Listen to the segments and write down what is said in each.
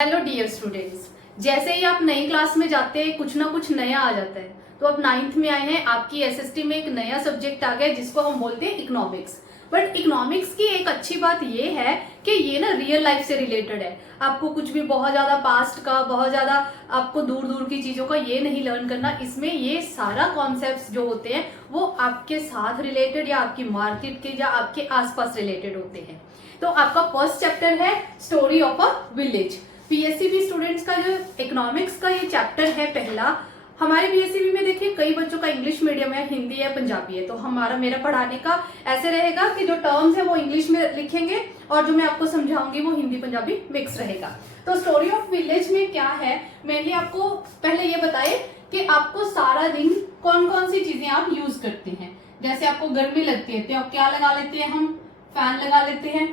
Hello dear students, जैसे ही आप नई क्लास में जाते हैं कुछ ना कुछ नया आ जाता है। तो अब 9th में आए हैं, आपकी एसएसटी में एक नया सब्जेक्ट आ गया जिसको हम बोलते हैं इकोनॉमिक्स। बट इकोनॉमिक्स की एक अच्छी बात ये है कि ये ना रियल लाइफ से रिलेटेड है। आपको कुछ भी बहुत ज्यादा पास्ट का, बहुत ज्यादा आपको दूर दूर की चीजों का ये नहीं लर्न करना। इसमें ये सारा कॉन्सेप्ट्स जो होते हैं वो आपके साथ रिलेटेड या आपकी मार्केट के या आपके आसपास रिलेटेड होते हैं। तो आपका फर्स्ट चैप्टर है story of a village. PSCB students का जो इकोनॉमिक्स का ये चैप्टर है पहला। हमारे पीएससीबी में देखिए कई बच्चों का इंग्लिश मीडियम है, हिंदी है, पंजाबी है। तो मेरा पढ़ाने का ऐसे रहेगा कि जो टर्म्स है वो इंग्लिश में लिखेंगे और जो मैं आपको समझाऊंगी वो हिंदी पंजाबी मिक्स रहेगा। तो स्टोरी ऑफ विलेज में क्या है, मेनली आपको पहले ये बताए कि आपको सारा दिन कौन कौन सी चीजें आप यूज करते हैं। जैसे आपको गर्मी लगती है तो क्या लगा लेते हैं, हम फैन लगा लेते हैं।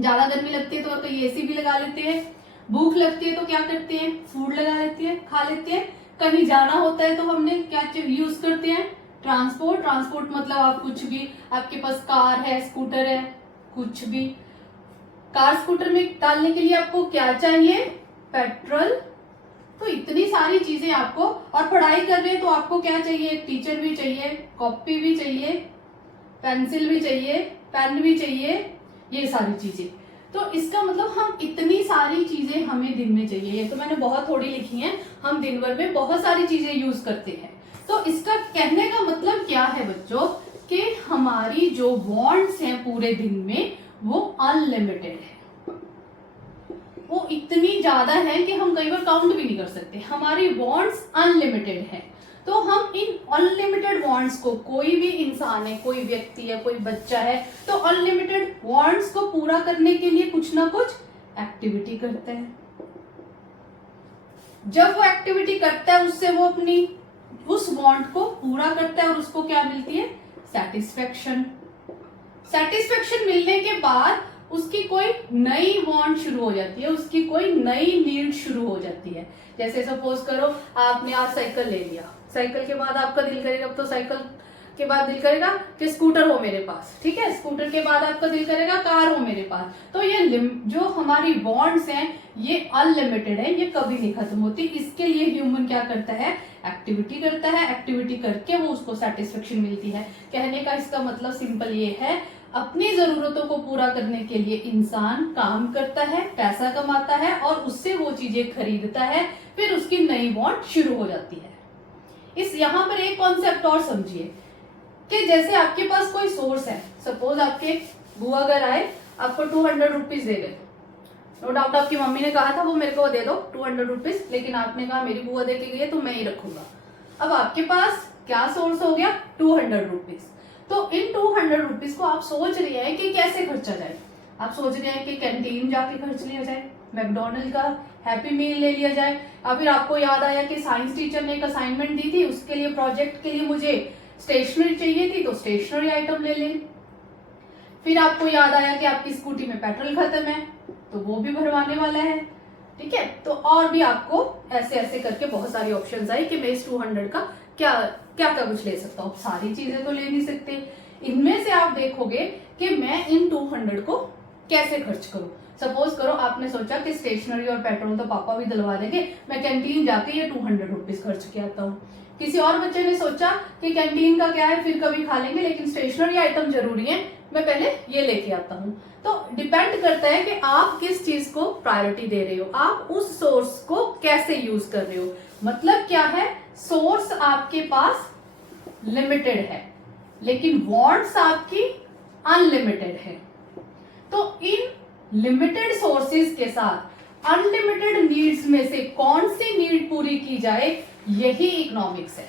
ज्यादा गर्मी लगती है तो कहीं एसी भी लगा लेते हैं। भूख लगती है तो क्या करते हैं, फूड लगा लेते हैं, खा लेते हैं। कहीं जाना होता है तो हमने क्या यूज करते हैं, ट्रांसपोर्ट मतलब आप कुछ भी, आपके पास कार है, स्कूटर है, कुछ भी। कार स्कूटर में डालने के लिए आपको क्या चाहिए, पेट्रोल। तो इतनी सारी चीजें आपको, और पढ़ाई कर रहे हैं तो आपको क्या चाहिए, टीचर भी चाहिए, कॉपी भी चाहिए, पेंसिल भी चाहिए, पेन भी चाहिए, ये सारी चीजें। तो इसका मतलब हम इतनी सारी चीजें हमें दिन में चाहिए। ये तो मैंने बहुत थोड़ी लिखी हैं, हम दिन भर में बहुत सारी चीजें यूज करते हैं। तो इसका कहने का मतलब क्या है बच्चों, कि हमारी जो वांट्स हैं पूरे दिन में वो अनलिमिटेड है। वो इतनी ज्यादा है कि हम कई बार काउंट भी नहीं कर सकते। हमारी वांट्स अनलिमिटेड है। तो हम इन अनलिमिटेड वांट्स को, कोई भी इंसान है, कोई व्यक्ति है, कोई बच्चा है, तो अनलिमिटेड वांट्स को पूरा करने के लिए कुछ ना कुछ एक्टिविटी करता है। जब वो एक्टिविटी करता है उससे वो अपनी उस वांट को पूरा करता है और उसको क्या मिलती है, सेटिस्फेक्शन। सेटिस्फेक्शन मिलने के बाद उसकी कोई नई वांट शुरू हो जाती है, उसकी कोई नई नीड शुरू हो जाती है। जैसे सपोज करो आपने आज साइकिल ले लिया, साइकिल के बाद आपका दिल करेगा, अब तो साइकिल के बाद दिल करेगा कि स्कूटर हो मेरे पास, ठीक है। स्कूटर के बाद आपका दिल करेगा कार हो मेरे पास। तो ये जो हमारी वांट्स हैं ये अनलिमिटेड है, ये कभी नहीं खत्म होती। इसके लिए ह्यूमन क्या करता है, एक्टिविटी करता है। एक्टिविटी करके वो उसको सेटिस्फेक्शन मिलती है। कहने का इसका मतलब सिंपल ये है, अपनी जरूरतों को पूरा करने के लिए इंसान काम करता है, पैसा कमाता है और उससे वो चीजें खरीदता है, फिर उसकी नई वांट शुरू हो जाती है। इस यहाँ पर एक कॉन्सेप्ट और समझिए कि जैसे आपके पास कोई सोर्स है, सपोज आपके बुआ घर आए, आपको 200 रुपीज दे गए। नो डाउट आपकी मम्मी ने कहा था वो मेरे को दे दो 200 रुपीज, लेकिन आपने कहा मेरी बुआ दे के गई है तो मैं ही रखूंगा। अब आपके पास क्या सोर्स हो गया, 200 रुपीज। तो इन 200 रुपीज को आप सोच रहे हैं कि कैसे खर्चा जाए। आप सोच रहे हैं कि कैंटीन जाके खर्च लिया जाए, मैकडोनल्ड का हैप्पी मील ले लिया जाए, या फिर आपको याद आया कि साइंस टीचर ने एक असाइनमेंट दी थी, उसके लिए प्रोजेक्ट के लिए मुझे स्टेशनरी चाहिए थी तो स्टेशनरी आइटम ले लें। फिर आपको याद आया कि आपकी स्कूटी में पेट्रोल खत्म है तो वो भी भरवाने वाला है, ठीक है। तो और भी आपको ऐसे ऐसे करके बहुत सारी ऑप्शंस आई कि मैं इस 200 का क्या क्या क्या कुछ ले सकता हूँ। सारी चीजें तो ले नहीं सकते। इनमें से आप देखोगे कि मैं इन 200 को कैसे खर्च करूं। सपोज करो आपने सोचा कि स्टेशनरी और पेट्रोल तो पापा भी दिलवा देंगे, मैं कैंटीन जाके ये 200 रुपीज खर्च के आता हूँ। किसी और बच्चे ने सोचा कि कैंटीन का क्या है, फिर कभी खा लेंगे, लेकिन स्टेशनरी आइटम जरूरी है, मैं पहले ये लेके आता हूँ। तो डिपेंड करता है कि आप किस चीज को प्रायोरिटी दे रहे हो, आप उस सोर्स को कैसे यूज कर रहे हो। मतलब क्या है, सोर्स आपके पास लिमिटेड है लेकिन वांट्स आपकी अनलिमिटेड है। तो इन लिमिटेड सोर्सेज के साथ अनलिमिटेड नीड्स में से कौन सी नीड पूरी की जाए, यही इकोनॉमिक्स है।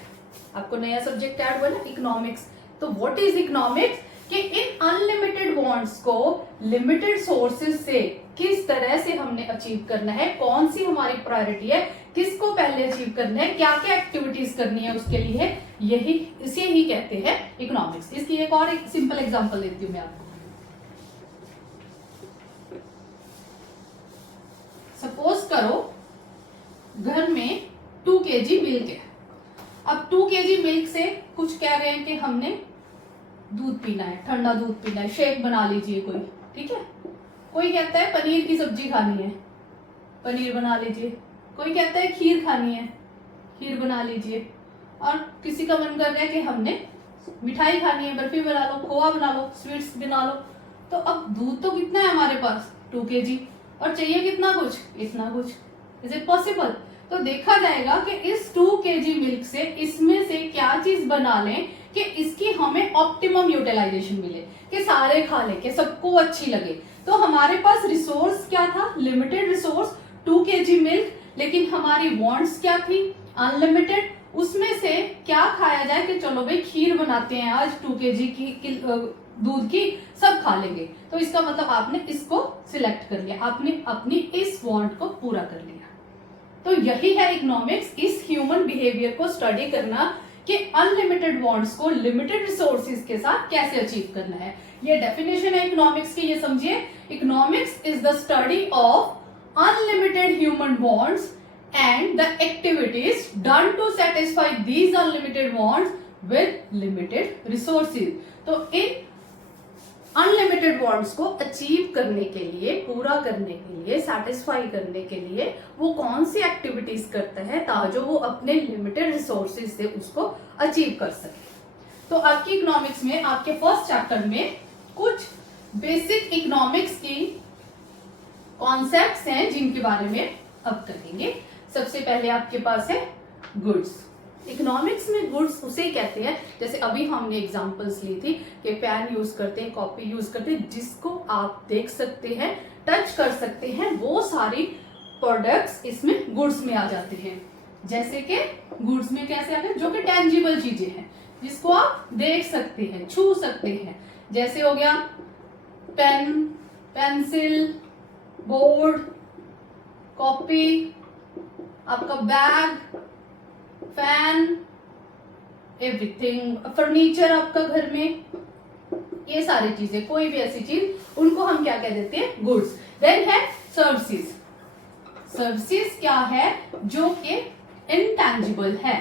आपको नया सब्जेक्ट ऐड हुआ ना, इकोनॉमिक्स। तो व्हाट इज इकोनॉमिक्स, कि इन अनलिमिटेड वांट्स को लिमिटेड सोर्सेज से किस तरह से हमने अचीव करना है, कौन सी हमारी प्रायोरिटी है, किसको पहले अचीव करना है, क्या क्या एक्टिविटीज करनी है उसके लिए, यही इसे ही कहते हैं इकोनॉमिक्स। इसकी एक और एक सिंपल एग्जांपल देती हूं मैं आपको। सपोज करो घर में 2 kg मिल्क है। अब 2 kg मिल्क से कुछ कह रहे हैं कि हमने दूध पीना है, ठंडा दूध पीना है, शेक बना लीजिए कोई, ठीक है। कोई कहता है पनीर की सब्जी खानी है, पनीर बना लीजिए, कोई कहता है खीर खानी है, खीर बना लीजिए, और किसी का मन कर रहा है कि हमने मिठाई खानी है, बर्फी बना लो, खोआ बना लो, स्वीट्स बना लो। तो अब दूध तो कितना है हमारे पास 2 kg, और चाहिए कितना कुछ, इतना कुछ। Is it possible? तो देखा जाएगा कि इस 2 kg मिल्क से इसमें से क्या चीज बना लें कि इसकी हमें ऑप्टिमम यूटिलाइजेशन मिले, कि सारे खा ले, कि सबको अच्छी लगे। तो हमारे पास रिसोर्स क्या था, लिमिटेड रिसोर्स 2 kg मिल्क, लेकिन हमारी वांट्स क्या थी, अनलिमिटेड। उसमें से क्या खाया जाए कि चलो भाई खीर बनाते हैं आज 2 kg की दूध की, सब खा लेंगे। तो इसका मतलब आपने इसको सिलेक्ट कर लिया, आपने अपनी इस वांट को पूरा कर लिया। तो यही है इकोनॉमिक्स, इस ह्यूमन बिहेवियर को स्टडी करना कि अनलिमिटेड वांट्स को लिमिटेड रिसोर्सेज के साथ कैसे अचीव करना है। ये डेफिनेशन है इकोनॉमिक्स की, ये समझिए। Economics is the study of unlimited human wants and the activities done to satisfy these unlimited wants with limited resources। तो इन अनलिमिटेड वांट्स को अचीव करने के लिए, पूरा करने के लिए, सेटिस्फाई करने के लिए वो कौन सी एक्टिविटीज करता है ताकि वो अपने लिमिटेड रिसोर्सेज से उसको अचीव कर सके। तो आपकी इकोनॉमिक्स में, आपके फर्स्ट चैप्टर में कुछ बेसिक इकोनॉमिक्स की कॉन्सेप्ट्स हैं जिनके बारे में अब करेंगे। सबसे पहले आपके पास है गुड्स। इकोनॉमिक्स में गुड्स उसे कहते हैं, जैसे अभी हमने एग्जांपल्स ली थी कि पेन यूज करते हैं, कॉपी यूज करते हैं, जिसको आप देख सकते हैं, टच कर सकते हैं, वो सारी प्रोडक्ट्स इसमें गुड्स में आ जाते हैं। जैसे कि गुड्स में कैसे आते हैं, जो कि टेंजिबल चीजें हैं, जिसको आप देख सकते हैं, छू सकते हैं। जैसे हो गया पेन, पेंसिल, बोर्ड, कॉपी, आपका बैग, फैन, एवरीथिंग, फर्नीचर आपका घर में, ये सारी चीजें, कोई भी ऐसी चीज, उनको हम क्या कह देते हैं, गुड्स। देन है सर्विसेज। सर्विसेज क्या है, जो कि इनटैंजिबल है,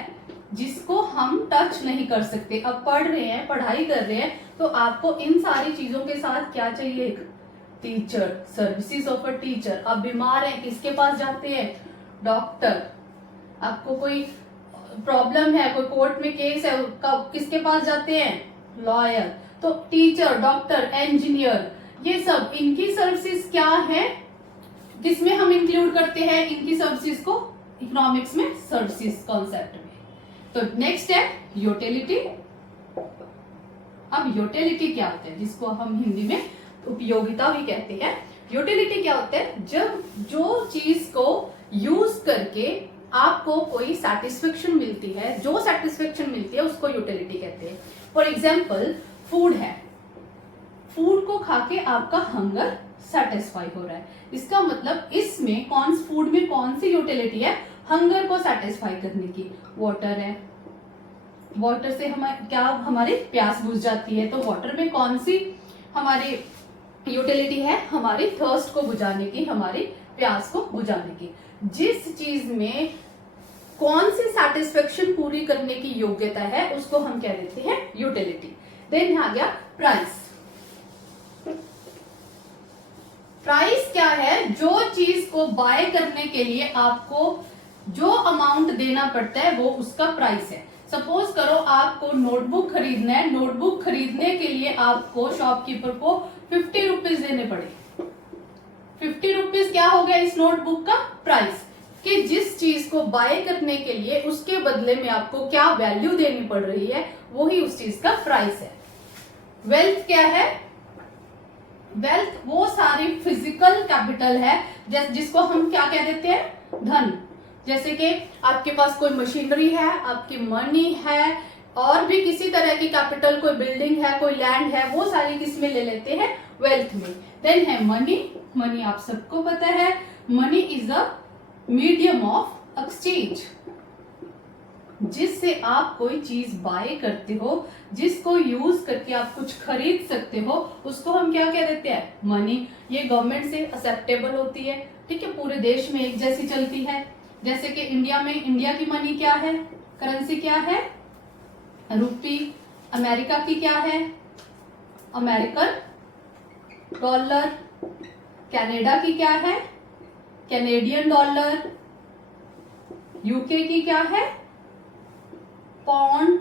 जिसको हम टच नहीं कर सकते। अब पढ़ रहे हैं, पढ़ाई कर रहे हैं, तो आपको इन सारी चीजों के साथ क्या चाहिए, teacher, services of a teacher. आप बीमार हैं, किसके पास जाते हैं, डॉक्टर। आपको कोई प्रॉब्लम है, कोई कोर्ट में केस है, किसके पास जाते हैं, लॉयर। तो टीचर, डॉक्टर, इंजीनियर, ये सब इनकी सर्विसेज क्या है, किसमें हम इंक्लूड करते हैं इनकी सर्विसेज को, इकोनॉमिक्स में सर्विसेज कॉन्सेप्ट में। तो नेक्स्ट है यूटिलिटी। अब यूटिलिटी क्या होता है, जिसको हम हिंदी में उपयोगिता भी कहते हैं। यूटिलिटी क्या होता है, जब जो चीज को यूज करके आपको कोई सेटिस्फेक्शन मिलती है, जो सेटिस्फेक्शन मिलती है उसको यूटिलिटी कहते हैं। फॉर एग्जाम्पल फूड है, फूड को खा के आपका हंगर सेटिस्फाई हो रहा है, इसका मतलब इसमें फूड में कौन सी यूटिलिटी है, हंगर को सेटिस्फाई करने की। वाटर है, वाटर से हमारी प्यास बुझ जाती है, तो वाटर में कौन सी हमारी यूटिलिटी है, हमारी थर्स्ट को बुझाने की, हमारी प्यास को बुझाने की। जिस चीज में कौन सी सेटिस्फेक्शन पूरी करने की योग्यता है उसको हम क्या देते हैं, यूटिलिटी। देन आ गया प्राइस। प्राइस क्या है, जो चीज को बाय करने के लिए आपको जो अमाउंट देना पड़ता है वो उसका प्राइस है। सपोज करो आपको नोटबुक खरीदना है, नोटबुक खरीदने के लिए आपको शॉपकीपर को 50 रुपीज देने पड़े। 50 रुपीज क्या हो गया इस नोटबुक का प्राइस, कि जिस चीज को बाय करने के लिए उसके बदले में आपको क्या वैल्यू देनी पड़ रही है, वही उस चीज का प्राइस है। वेल्थ क्या है, वेल्थ वो सारी फिजिकल कैपिटल है जिसको हम क्या कह देते हैं, धन। जैसे कि आपके पास कोई मशीनरी है, आपकी मनी है, और भी किसी तरह की कैपिटल, कोई बिल्डिंग है, कोई लैंड है, वो सारी किसमें ले लेते हैं, वेल्थ में। देन है मनी। मनी आप सबको पता है, money is a medium of exchange, जिससे आप कोई चीज बाय करते हो, जिसको यूज करके आप कुछ खरीद सकते हो, उसको हम क्या कह देते हैं, मनी। ये गवर्नमेंट से एक्सेप्टेबल होती है, ठीक है, पूरे देश में एक जैसी चलती है। जैसे कि इंडिया में, इंडिया की मनी क्या है, करेंसी क्या है, रुपी। अमेरिका की क्या है, अमेरिकन डॉलर। कनाडा की क्या है, कैनेडियन डॉलर, यूके की क्या है, पौंड।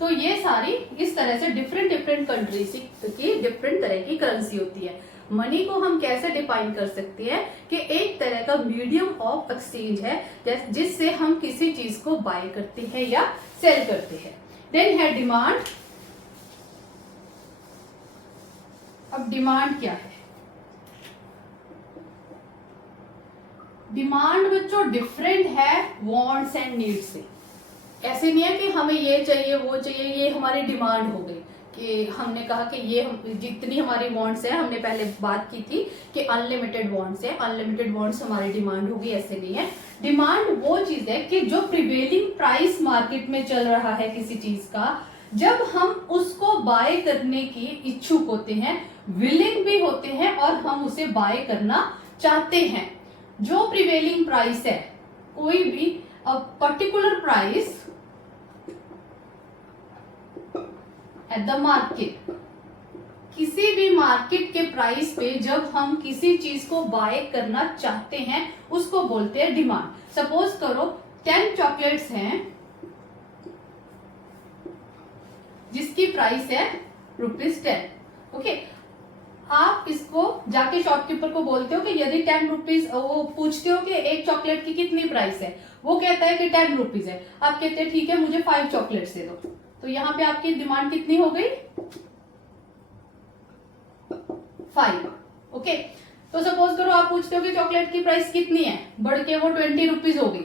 तो ये सारी इस तरह से डिफरेंट डिफरेंट कंट्रीज की डिफरेंट तरह की करेंसी होती है। मनी को हम कैसे डिफाइन कर सकते हैं कि एक तरह का मीडियम ऑफ एक्सचेंज है जिससे हम किसी चीज को बाय करते हैं या सेल करते हैं। देन है डिमांड। अब डिमांड क्या है? डिमांड बच्चों डिफरेंट है वांट्स एंड नीड्स से। ऐसे नहीं है कि हमें ये चाहिए वो चाहिए, ये हमारी डिमांड हो गई कि हमने कहा कि ये जितनी हमारी वांट्स है, हमने पहले बात की थी कि अनलिमिटेड वांट्स है, अनलिमिटेड वांट्स हमारी डिमांड होगी, ऐसे नहीं है। डिमांड वो चीज है कि जो प्रिवेलिंग प्राइस मार्केट में चल रहा है किसी चीज का, जब हम उसको बाय करने की इच्छुक होते हैं, विलिंग भी होते हैं और हम उसे बाय करना चाहते हैं। जो प्रिवेलिंग प्राइस है, कोई भी particular price at the market, किसी भी मार्केट के प्राइस पे जब हम किसी चीज को बाय करना चाहते हैं उसको बोलते हैं डिमांड। सपोज करो 10 चॉकलेट्स हैं जिसकी प्राइस है ₹10। ओके, आप इसको जाके शॉपकीपर को बोलते हो कि यदि 10 रुपीज, वो पूछते हो कि एक चॉकलेट की कितनी प्राइस है, वो कहता है कि 10 रुपीज है। आप कहते हैं ठीक है मुझे 5 चॉकलेट्स दे दो, तो यहाँ पे आपकी डिमांड कितनी हो गई? 5। ओके, तो सपोज करो आप पूछते हो कि चॉकलेट की प्राइस कितनी है, बढ़ के वो 20 रुपीज हो गई।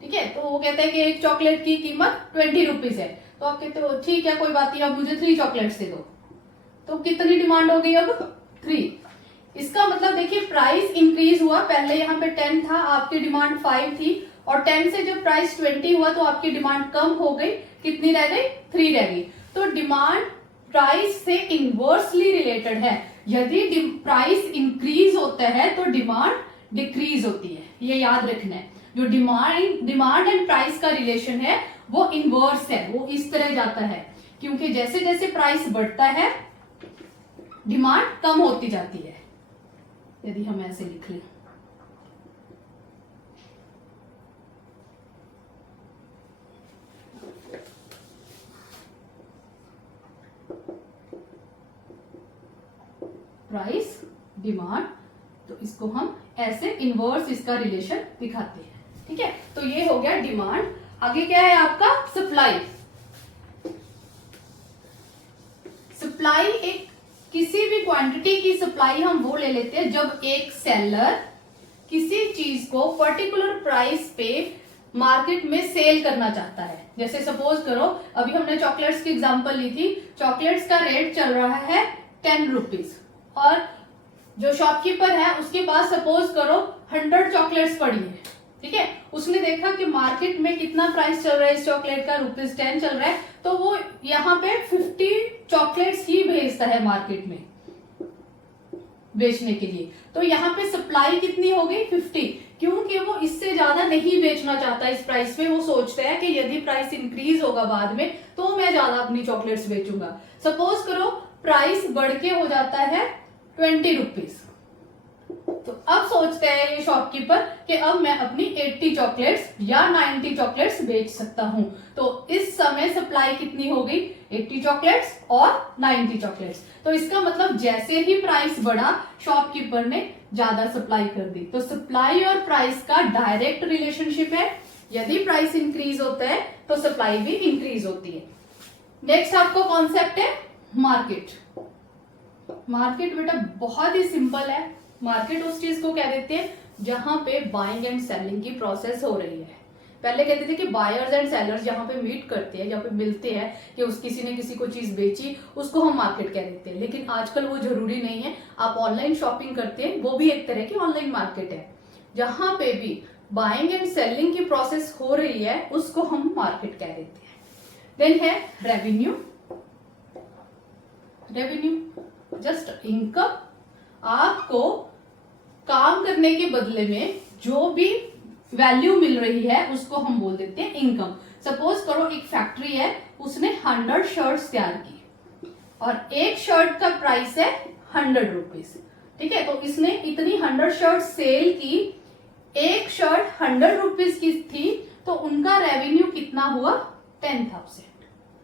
ठीक है, तो वो कहता है कि एक चॉकलेट की कीमत 20 रुपीज है, तो आप कहते हो ठीक है कोई बात नहीं, अब मुझे 3 चॉकलेट्स दे दो। तो कितनी डिमांड हो गई अब? 3। इसका मतलब देखिए प्राइस इंक्रीज हुआ, पहले यहाँ पे 10 था, आपकी डिमांड 5 थी, और 10 से जब प्राइस 20 हुआ तो आपकी डिमांड कम हो गई, कितनी रह गई? 3 रह गई। तो डिमांड प्राइस से इनवर्सली रिलेटेड है। यदि प्राइस इंक्रीज होता है तो डिमांड डिक्रीज होती है, ये याद रखना है। जो डिमांड एंड प्राइस का रिलेशन है वो इनवर्स है, वो इस तरह जाता है, क्योंकि जैसे जैसे प्राइस बढ़ता है डिमांड कम होती जाती है। यदि हम ऐसे लिख लें, प्राइस डिमांड, तो इसको हम ऐसे इनवर्स इसका रिलेशन दिखाते हैं। ठीक है, तो ये हो गया डिमांड। आगे क्या है आपका? सप्लाई। सप्लाई एक किसी भी क्वांटिटी की सप्लाई हम वो ले लेते हैं जब एक सेलर किसी चीज को पर्टिकुलर प्राइस पे मार्केट में सेल करना चाहता है। जैसे सपोज करो अभी हमने चॉकलेट्स की एग्जांपल ली थी, चॉकलेट्स का रेट चल रहा है 10 रुपीज, और जो शॉपकीपर है उसके पास सपोज करो 100 चॉकलेट्स पड़ी है। ठीक है, उसने देखा कि मार्केट में कितना प्राइस चल रहा है इस चॉकलेट का, ₹10 चल रहा है, तो वो यहाँ पे 50 चॉकलेट्स ही भेजता है मार्केट में बेचने के लिए। तो यहाँ पे सप्लाई कितनी हो गई? 50, क्योंकि वो इससे ज्यादा नहीं बेचना चाहता इस प्राइस पे। वो सोचता है कि यदि प्राइस इंक्रीज होगा बाद में तो मैं ज्यादा अपनी चॉकलेट्स बेचूंगा। सपोज करो प्राइस बढ़ के हो जाता है 20 रुपीज, तो अब सोचता है ये शॉपकीपर कि अब मैं अपनी 80 चॉकलेट्स या 90 चॉकलेट्स बेच सकता हूं। तो इस समय सप्लाई कितनी हो गई? 80 चॉकलेट्स और 90 चॉकलेट्स। तो इसका मतलब जैसे ही प्राइस बढ़ा शॉपकीपर ने ज्यादा सप्लाई कर दी। तो सप्लाई और प्राइस का डायरेक्ट रिलेशनशिप है। यदि प्राइस इंक्रीज होता है तो सप्लाई भी इंक्रीज होती है। नेक्स्ट आपको कॉन्सेप्ट है मार्केट। मार्केट बेटा बहुत ही सिंपल है। मार्केट उस चीज को कह देते हैं जहां पे बाइंग एंड सेलिंग की प्रोसेस हो रही है। पहले कहते थे कि बायर्स एंड सेलर्स जहां पे मीट करते हैं, जहां पे मिलते हैं कि किसी ने किसी को चीज बेची, उसको हम मार्केट कह देते हैं। लेकिन आजकल वो जरूरी नहीं है। आप ऑनलाइन शॉपिंग करते हैं, वो भी एक तरह की ऑनलाइन मार्केट है। जहां पे भी बाइंग एंड सेलिंग की प्रोसेस हो रही है उसको हम मार्केट कह देते हैं। देन है रेवेन्यू। रेवेन्यू जस्ट इनकम, आपको काम करने के बदले में जो भी वैल्यू मिल रही है उसको हम बोल देते हैं इनकम। सपोज करो एक फैक्ट्री है, उसने 100 शर्ट्स तैयार की और एक शर्ट का प्राइस है 100 रुपीज। ठीक है, तो इसने इतनी 100 शर्ट सेल की, एक शर्ट 100 रुपीज की थी तो उनका रेवेन्यू कितना हुआ 10,000।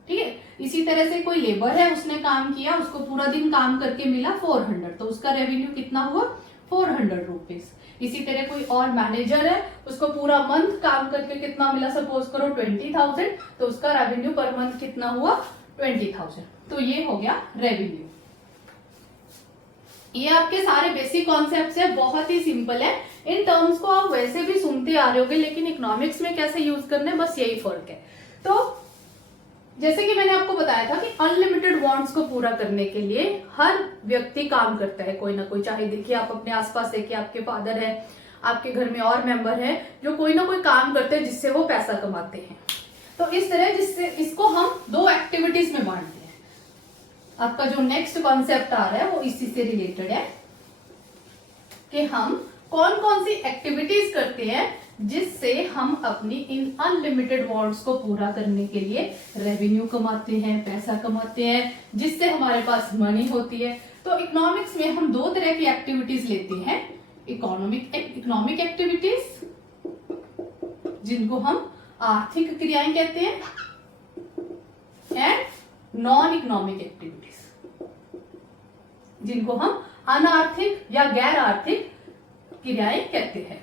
ठीक है, इसी तरह से कोई लेबर है, उसने काम किया, उसको पूरा दिन काम करके मिला 400, तो उसका रेवेन्यू कितना हुआ 400 रुपीज। इसी तरह कोई और मैनेजर है, उसको पूरा मंथ काम करके कितना मिला, सपोज करो 20,000, तो उसका रेवेन्यू पर मंथ कितना हुआ 20,000। तो ये हो गया रेवेन्यू। ये आपके सारे बेसिक कॉन्सेप्ट्स है, बहुत ही सिंपल है। इन टर्म्स को आप वैसे भी सुनते आ रहे होगे, लेकिन इकोनॉमिक्स में कैसे यूज करने, बस यही फर्क है। तो जैसे कि मैंने आपको बताया था कि अनलिमिटेड वांट्स को पूरा करने के लिए हर व्यक्ति काम करता है, कोई ना कोई। चाहे देखिए आप अपने आसपास देखिए, आपके फादर है, आपके घर में और मेंबर है जो कोई ना कोई काम करते हैं जिससे वो पैसा कमाते हैं। तो इस तरह जिससे इसको हम दो एक्टिविटीज में बांटते हैं। आपका जो नेक्स्ट कॉन्सेप्ट आ रहा है वो इसी से रिलेटेड है कि हम कौन कौन सी एक्टिविटीज करते हैं जिससे हम अपनी इन अनलिमिटेड वांट्स को पूरा करने के लिए रेवेन्यू कमाते हैं, पैसा कमाते हैं, जिससे हमारे पास मनी होती है। तो इकोनॉमिक्स में हम दो तरह की एक्टिविटीज लेते हैं, इकोनॉमिक एक्टिविटीज जिनको हम आर्थिक क्रियाएं कहते हैं, एंड नॉन इकोनॉमिक एक्टिविटीज जिनको हम अनार्थिक या गैर आर्थिक क्रियाएं कहते हैं।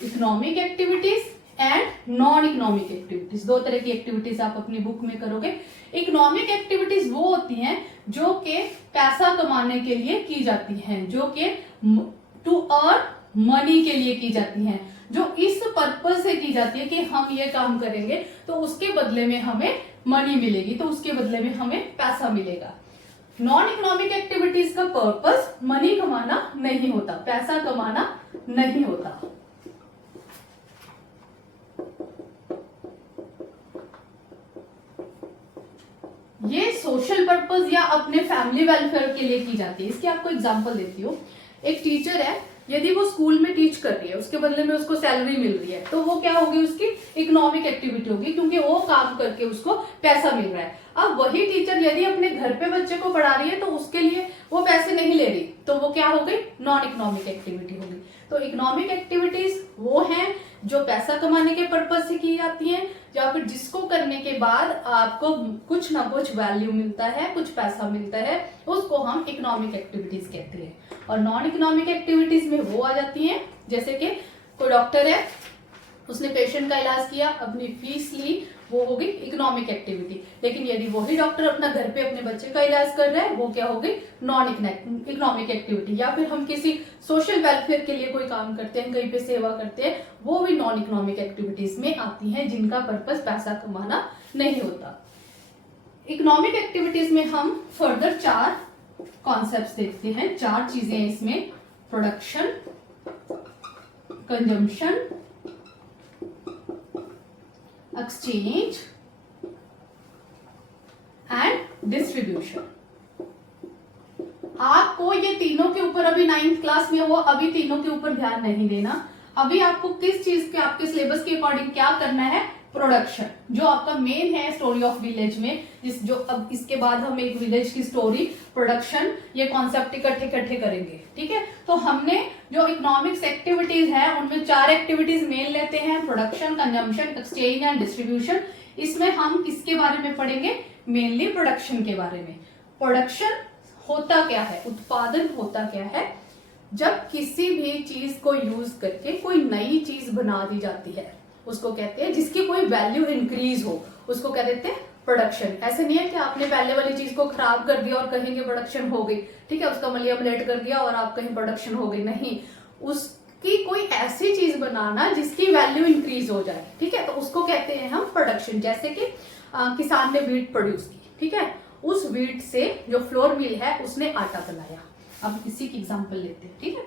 Economic activities and non economic activities, दो तरह की एक्टिविटीज आप अपनी बुक में करोगे। इकोनॉमिक एक्टिविटीज वो होती हैं जो कि पैसा कमाने के लिए की जाती हैं, जो कि टू अर्न मनी के लिए की जाती हैं, जो इस पर्पज से की जाती है कि हम ये काम करेंगे तो उसके बदले में हमें मनी मिलेगी, तो उसके बदले में हमें पैसा मिलेगा। नॉन इकोनॉमिक एक्टिविटीज का पर्पस मनी कमाना नहीं होता, पैसा कमाना नहीं होता। ये सोशल पर्पस या अपने फैमिली वेलफेयर के लिए की जाती है। इसकी आपको एग्जांपल देती हूँ। एक टीचर है, यदि वो स्कूल में टीच कर रही है, उसके बदले में उसको सैलरी मिल रही है, तो वो क्या होगी, उसकी इकोनॉमिक एक्टिविटी होगी, क्योंकि वो काम करके उसको पैसा मिल रहा है। अब वही टीचर यदि अपने घर पे बच्चे को पढ़ा रही है तो उसके लिए वो पैसे नहीं ले रही, तो वो क्या हो गई, नॉन इकोनॉमिक एक्टिविटी होगी। तो इकोनॉमिक एक्टिविटीज वो हैं जो पैसा कमाने के पर्पज से की जाती हैं, या फिर जिसको करने के बाद आपको कुछ ना कुछ वैल्यू मिलता है, कुछ पैसा मिलता है, उसको हम इकोनॉमिक एक्टिविटीज कहते हैं। और नॉन इकोनॉमिक एक्टिविटीज में वो आ जाती हैं जैसे कि कोई डॉक्टर है, उसने पेशेंट का इलाज किया, अपनी फीस ली, वो होगी इकोनॉमिक एक्टिविटी। लेकिन यदि वही डॉक्टर अपना घर पे अपने बच्चे का इलाज कर रहा है, वो क्या होगी, नॉन इकोनॉमिक एक्टिविटी। या फिर हम किसी सोशल वेलफेयर के लिए कोई काम करते हैं, कहीं पे सेवा करते हैं, वो भी नॉन इकोनॉमिक एक्टिविटीज में आती हैं, जिनका पर्पस पैसा कमाना नहीं होता। इकोनॉमिक एक्टिविटीज में हम फर्दर 4 कॉन्सेप्ट्स देखते हैं, 4 चीजें इसमें, production, consumption, exchange and distribution. आपको ये तीनों के ऊपर अभी 9th क्लास में हो, अभी तीनों के ऊपर ध्यान नहीं देना। अभी आपको किस चीज के, आपके सिलेबस के अकॉर्डिंग क्या करना है, प्रोडक्शन, जो आपका मेन है स्टोरी ऑफ विलेज में, जो अब इसके बाद हम एक विलेज की स्टोरी, प्रोडक्शन, ये कॉन्सेप्ट इकट्ठे करेंगे। ठीक है, तो हमने जो इकोनॉमिक्स एक्टिविटीज है उनमें 4 एक्टिविटीज मेन लेते हैं, production, consumption, exchange and distribution. इसमें हम किसके बारे में पढ़ेंगे, मेनली प्रोडक्शन के बारे में। प्रोडक्शन होता क्या है, उत्पादन होता क्या है, जब किसी भी चीज को यूज करके कोई नई चीज बना दी जाती है, उसको कहते हैं, जिसकी कोई वैल्यू इंक्रीज हो, उसको कह देते हैं प्रोडक्शन। ऐसे नहीं है कि आपने पहले वाली चीज को खराब कर दिया और कहेंगे प्रोडक्शन हो गई, ठीक है, उसका मलिया मलेट कर दिया और आप कहीं प्रोडक्शन हो गई, नहीं, उसकी कोई ऐसी चीज बनाना जिसकी वैल्यू इंक्रीज हो जाए, ठीक है, तो उसको कहते हैं हम प्रोडक्शन। जैसे कि किसान ने व्हीट प्रोड्यूस की, ठीक है, उस व्हीट से जो फ्लोर मिल है उसने आटा बनाया। अब इसी की एग्जांपल लेते हैं, ठीक है।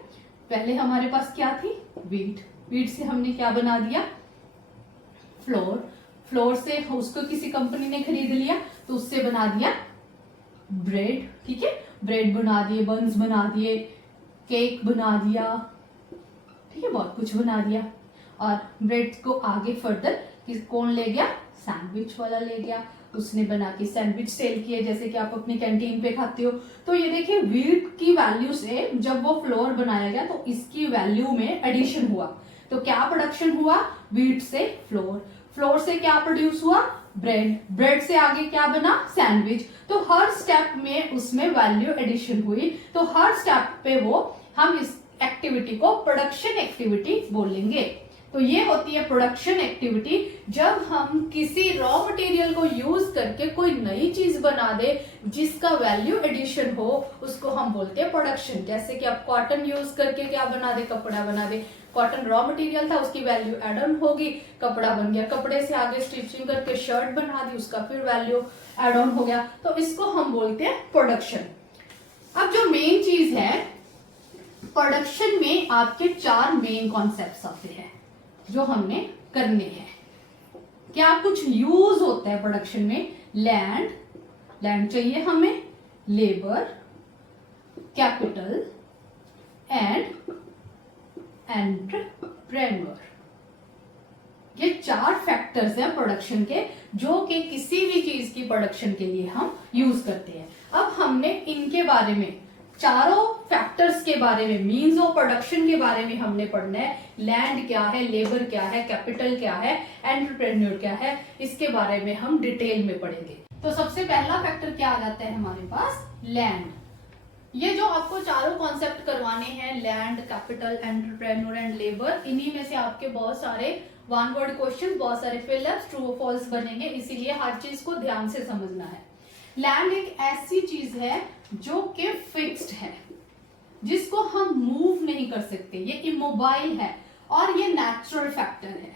पहले हमारे पास क्या थी, व्हीट से हमने क्या बना दिया, फ्लोर से उसको किसी कंपनी ने खरीद लिया तो उससे बना दिया ब्रेड, ठीक है, ब्रेड बना दिए, बन्स बना दिए, केक बना दिया, ठीक है, बहुत कुछ बना दिया। और ब्रेड को आगे फर्दर कौन ले गया, सैंडविच वाला ले गया, उसने बना के सैंडविच सेल किए, जैसे कि आप अपनी कैंटीन पे खाते हो। तो ये देखिए व्हीट की वैल्यू से जब वो फ्लोर बनाया गया तो इसकी वैल्यू में एडिशन हुआ। तो क्या प्रोडक्शन हुआ, व्हीट से फ्लोर, फ्लोर से क्या प्रोड्यूस हुआ, ब्रेड, ब्रेड से आगे क्या बना, सैंडविच। तो हर स्टेप में उसमें वैल्यू एडिशन हुई। तो हर स्टेप पे वो हम इस एक्टिविटी को प्रोडक्शन एक्टिविटी बोलेंगे। तो ये होती है प्रोडक्शन एक्टिविटी। जब हम किसी रॉ मटेरियल को यूज करके कोई नई चीज बना दे जिसका वैल्यू एडिशन हो, उसको हम बोलते हैं प्रोडक्शन। जैसे कि आप कॉटन यूज करके क्या बना दे, कपड़ा बना दे। कॉटन रॉ मटेरियल था, उसकी वैल्यू एड ऑन होगी, कपड़ा बन गया। कपड़े से आगे स्टिचिंग करके शर्ट बना दी, उसका फिर वैल्यू एड ऑन हो गया। तो इसको हम बोलते हैं प्रोडक्शन। अब जो मेन चीज है प्रोडक्शन में, आपके 4 मेन कॉन्सेप्ट्स आते हैं जो हमने करने हैं। क्या कुछ यूज होता है प्रोडक्शन में, लैंड, लैंड चाहिए हमें, लेबर, कैपिटल एंड एंटरप्रेन्योर। ये 4 फैक्टर्स हैं प्रोडक्शन के, जो कि किसी भी चीज की प्रोडक्शन के लिए हम यूज करते हैं। अब हमने इनके बारे में, चारों फैक्टर्स के बारे में, मीन्स ऑफ प्रोडक्शन के बारे में हमने पढ़ना है। लैंड क्या है, लेबर क्या है, कैपिटल क्या है, एंटरप्रेन्योर क्या है, इसके बारे में हम डिटेल में पढ़ेंगे। तो सबसे पहला फैक्टर क्या आ जाता है हमारे पास, लैंड। ये जो आपको चारों कॉन्सेप्ट करवाने हैं, land, capital, entrepreneur and labour, इन्हीं में से आपके बहुत सारे वन वर्ड क्वेश्चन, बहुत सारे फिलअप्स, ट्रू और फॉल्स बनेंगे, इसीलिए हर चीज को ध्यान से समझना है। लैंड एक ऐसी चीज है जो कि फिक्स्ड है, जिसको हम मूव नहीं कर सकते, ये इमोबाइल है और ये नेचुरल फैक्टर है।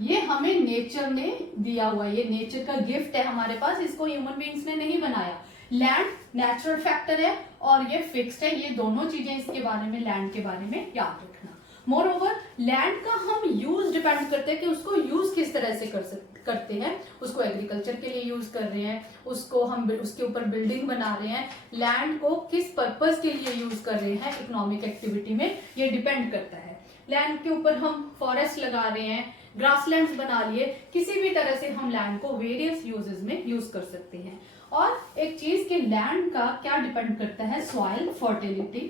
ये हमें नेचर ने दिया हुआ, ये नेचर का गिफ्ट है हमारे पास, इसको ह्यूमन बीइंग्स ने नहीं बनाया। लैंड नेचुरल फैक्टर है और ये फिक्स्ड है। ये दोनों चीजें इसके बारे में, लैंड के बारे में याद रखना। मोर ओवर, लैंड का हम यूज डिपेंड करते हैं कि उसको यूज किस तरह से करते हैं। उसको एग्रीकल्चर के लिए यूज कर रहे हैं, उसको हम उसके ऊपर बिल्डिंग बना रहे हैं, लैंड को किस पर्पस के लिए यूज कर रहे हैं इकोनॉमिक एक्टिविटी में, ये डिपेंड करता है। लैंड के ऊपर हम फॉरेस्ट लगा रहे हैं, ग्रासलैंड्स बना लिए, किसी भी तरह से हम लैंड को वेरियस यूजेस में यूज कर सकते हैं। और एक चीज के लैंड का क्या डिपेंड करता है, सॉइल फर्टिलिटी,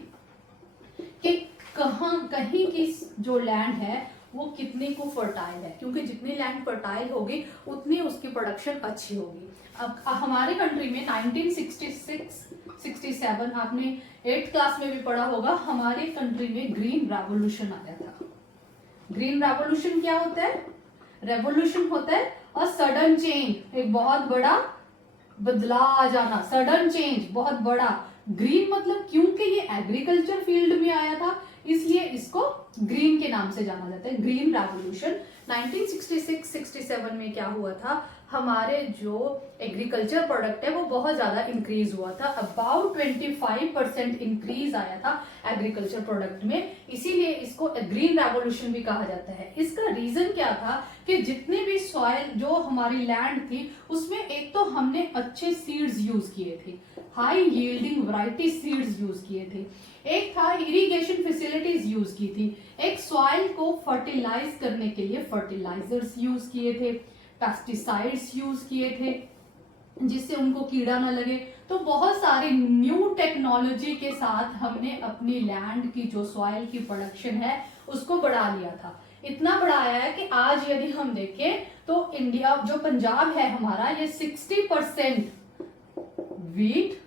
कि कहीं की जो लैंड है वो कितनी को फर्टाइल है, क्योंकि जितनी लैंड फर्टाइल होगी उतनी उसकी प्रोडक्शन अच्छी होगी। अब हमारे कंट्री में 1966-67 आपने 8th क्लास में भी पढ़ा होगा, हमारे कंट्री में ग्रीन रेवोल्यूशन आया था। ग्रीन रेवोल्यूशन क्या होता है, रेवोल्यूशन होता है और सडन चेंज, एक बहुत बड़ा बदलाव आ जाना, सडन चेंज, बहुत बड़ा। ग्रीन मतलब क्योंकि ये एग्रीकल्चर फील्ड में आया था, इसलिए इसको ग्रीन के नाम से जाना जाता है, ग्रीन रेवोल्यूशन। 1966-67 में क्या हुआ था, हमारे जो एग्रीकल्चर प्रोडक्ट है वो बहुत ज्यादा इंक्रीज हुआ था, अबाउट 25% इंक्रीज आया था एग्रीकल्चर प्रोडक्ट में, इसीलिए इसको ग्रीन रेवोल्यूशन भी कहा जाता है। इसका रीजन क्या था कि जितने भी सॉइल, जो हमारी लैंड थी, उसमें एक तो हमने अच्छे सीड्स यूज किए थे, high yielding variety seeds use किए थे, एक था इरिगेशन फैसिलिटीज यूज की थी, एक सॉइल को फर्टिलाइज करने के लिए फर्टिलाइजर्स यूज किए थे, पेस्टिसाइड्स यूज किए थे जिससे उनको कीड़ा ना लगे। तो बहुत सारी न्यू टेक्नोलॉजी के साथ हमने अपनी लैंड की जो सॉइल की प्रोडक्शन है उसको बढ़ा लिया था। इतना बढ़ाया है कि आज यदि हम देखें तो इंडिया, जो पंजाब है हमारा, ये 60% वीट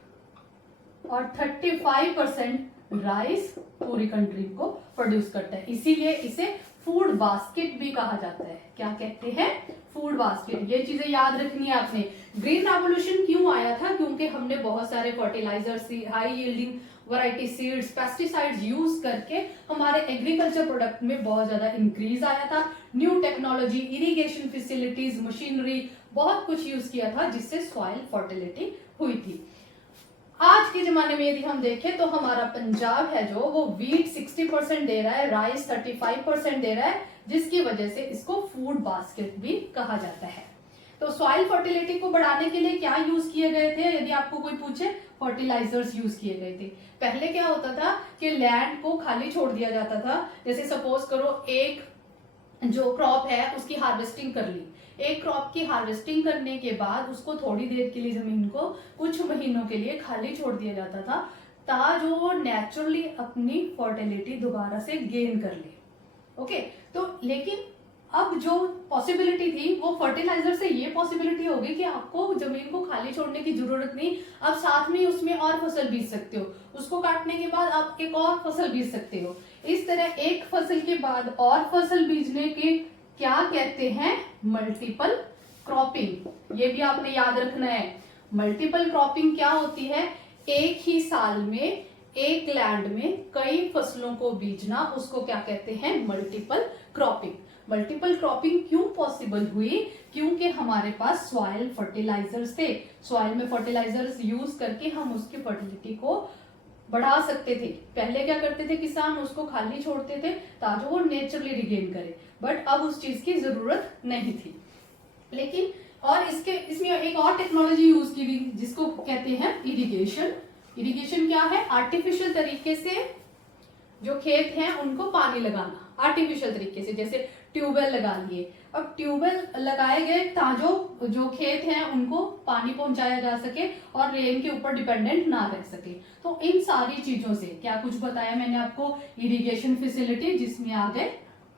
और 35% राइस पूरी कंट्री को प्रोड्यूस करता है, इसीलिए इसे फूड बास्केट भी कहा जाता है। क्या कहते हैं, फूड बास्केट। ये चीजें याद रखनी है आपने। ग्रीन रेवोल्यूशन क्यों आया था, क्योंकि हमने बहुत सारे fertilizers, high yielding variety seeds, pesticides use करके हमारे एग्रीकल्चर प्रोडक्ट में बहुत ज्यादा इंक्रीज आया था। New technology, irrigation facilities, machinery, बहुत कुछ यूज किया था जिससे सॉइल फर्टिलिटी हुई थी। आज के जमाने में यदि हम देखें तो हमारा पंजाब है जो, वो वीट 60% दे रहा है, राइस 35% दे रहा है, जिसकी वजह से इसको फूड बास्केट भी कहा जाता है। तो सॉइल फर्टिलिटी को बढ़ाने के लिए क्या यूज किए गए थे, यदि आपको कोई पूछे, फर्टिलाइजर्स यूज किए गए थे। पहले क्या होता था कि लैंड को खाली छोड़ दिया जाता था, जैसे सपोज करो एक जो क्रॉप है उसकी हार्वेस्टिंग कर ली, एक क्रॉप की हार्वेस्टिंग करने के बाद उसको थोड़ी देर के लिए जमीन को कुछ महीनों के लिए खाली छोड़ दिया जाता था ताकि वो नेचुरली अपनी फर्टिलिटी दोबारा से गेन कर ले। ओके, तो लेकिन अब जो पॉसिबिलिटी थी वो फर्टिलाइजर से ये पॉसिबिलिटी होगी कि आपको जमीन को खाली छोड़ने की जरूरत नहीं, आप साथ में उसमें और फसल बीज सकते हो, उसको काटने के बाद आप एक और फसल बीज सकते हो। इस तरह एक फसल के बाद और फसल बीजने के क्या कहते हैं, मल्टीपल क्रॉपिंग। ये भी आपने याद रखना है। मल्टीपल क्रॉपिंग क्या होती है, एक ही साल में एक लैंड में कई फसलों को बीजना, उसको क्या कहते हैं, मल्टीपल क्रॉपिंग। मल्टीपल क्रॉपिंग क्यों पॉसिबल हुई, क्योंकि हमारे पास सॉइल फर्टिलाइजर्स थे। सॉइल में फर्टिलाइजर्स यूज करके हम उसकी फर्टिलिटी को बढ़ा सकते थे। पहले क्या करते थे किसान, उसको खाली छोड़ते थे ताकि वो नेचुरली रिगेन करे, बट अब उस चीज की जरूरत नहीं थी। लेकिन और इसमें एक और टेक्नोलॉजी यूज की गई जिसको कहते हैं इरिगेशन। इरिगेशन क्या है, आर्टिफिशियल तरीके से जो खेत हैं उनको पानी लगाना, आर्टिफिशियल तरीके से, जैसे ट्यूबवेल लगा लिए। अब ट्यूबवेल लगाए गए ताकि जो खेत हैं उनको पानी पहुंचाया जा सके और रेन के ऊपर डिपेंडेंट ना रह सके। तो इन सारी चीजों से क्या कुछ बताया मैंने आपको, इरिगेशन फैसिलिटी जिसमें आ गए